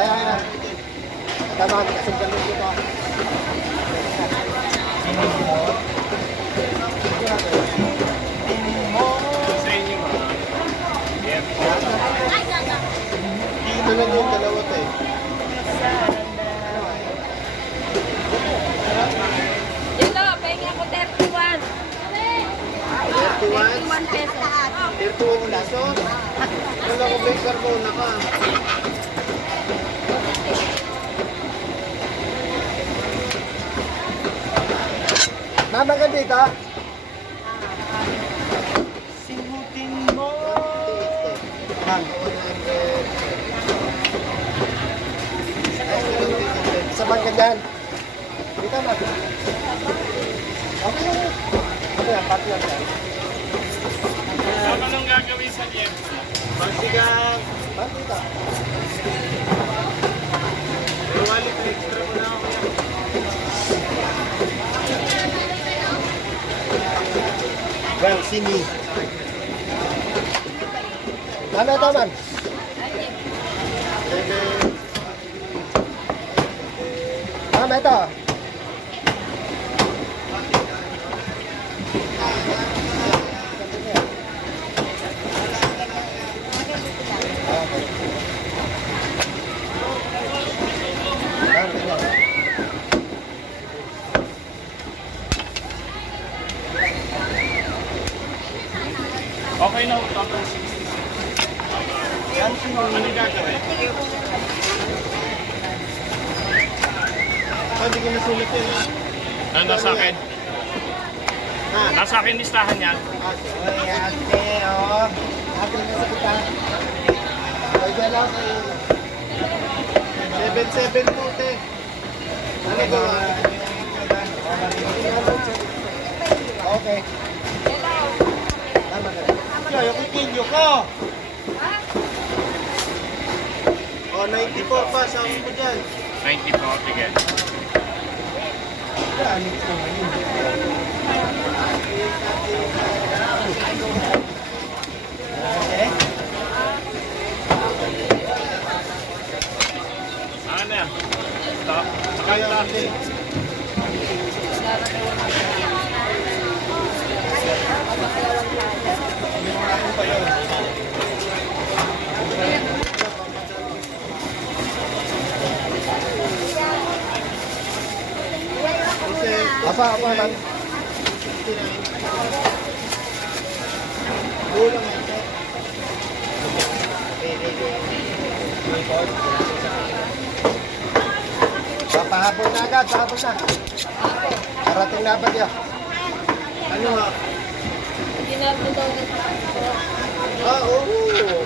Ayan. Tama, kasi ganun dito. Sa inyo mga. Yes. Ito lang yung dalawa to eh. Dito, pahinga ko 31. 31 pesos. 31 pesos. Wala ko may carbona ka. Mama ka dito? Sinutin mo. Ma'am. Isa bang ganyan? Dito na. Okay. Okay, apat lang yan. Anong gagawin sa Jeff? Magsigang. Ma'am, dito. Pero wallet extra mo na ako yan. Well, sini. Tama, tama. Tama, ito. Okay na ito. Ano gagawin? Hindi ko nasulit yun. Ano nasa akin? Ha? Nasa akin listahan yan. Oy, ate, oh. Ate na sa kita. Oy, dyan lang. 772, te. Ano ba? Okay. Tama ka. Kaya yung kinyo ko. Oh, 94 pa. Saan mo dyan? 94, sige. Yan, ito. Okay. Ano yan? Stop. Kaya Sakanta. ate. Ano pa yun? Apa, man? Kulang yan, sir. Papahapon na agad, papahapon na. Parating na ba niya? Ano ha? Ginagawa daw Ah, oo.